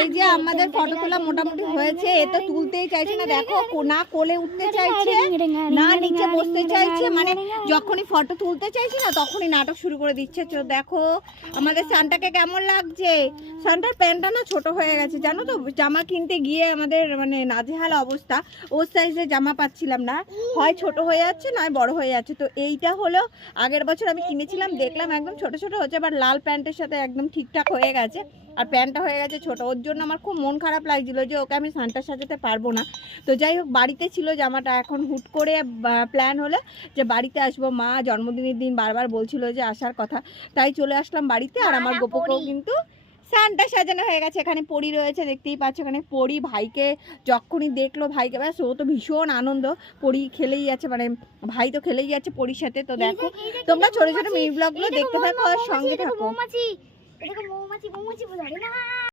এই যে আমাদের ফটো তোলা মোটামুটি হয়েছে। এ তো তুলতেই চাইছে না, দেখো না কোলে উঠতে চাইছে না নিচে বসতে চাইছে, মানে যখনই ফটো তুলতে চাইছে না তখনই নাটক শুরু করে দিচ্ছে। তো দেখো আমাদের সানটাকে কেমন লাগছে। সানটার প্যান্টটা না ছোট হয়ে গেছে জানো তো, জামা কিনতে গিয়ে আমাদের মানে নাজেহাল অবস্থা, ওর সাইজে জামা পাচ্ছিলাম না, হয় ছোট হয়ে যাচ্ছে নয় বড় হয়ে যাচ্ছে। তো এইটা হলো আগের বছর আমি কিনেছিলাম, দেখলাম একদম ছোট ছোট হচ্ছে, আবার লাল প্যান্টের সাথে একদম ঠিকঠাক হয়ে গেছে, আর প্যান্টটা হয়ে গেছে ছোট। ওর জন্য আমার খুব মন খারাপ লাগছিল যে ওকে আমি সানটা সাজাতে পারবো না। তো যাই হোক বাড়িতে ছিল জামাটা, এখন হুট করে প্ল্যান হলো যে বাড়িতে আসবো, মা জন্মদিনের দিন বারবার বলছিল যে আসার কথা, তাই চলে আসলাম বাড়িতে। আর আমার গোপকেও কিন্তু সানটা সাজানো হয়ে গেছে। এখানে পরি রয়েছে, দেখতেই পাচ্ছ, এখানে পরি ভাইকে যখনই দেখলো ভাইকে ব্যাস ও তো ভীষণ আনন্দ, পরি খেলেই যাচ্ছে, মানে ভাই তো খেলেই যাচ্ছে পরির সাথে। তো দেখো তোমরা ছোট ছোট মিনি ব্লগগুলো দেখতে থাকো আর সঙ্গে থাকো।